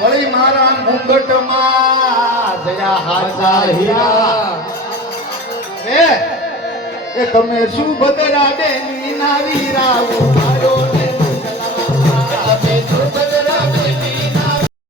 વળી મારા મુંગટમાં જયા હાચા હીરા એ તમે શું બદરા બેની ના વીરા મારો ને તમે શું બદરા બેની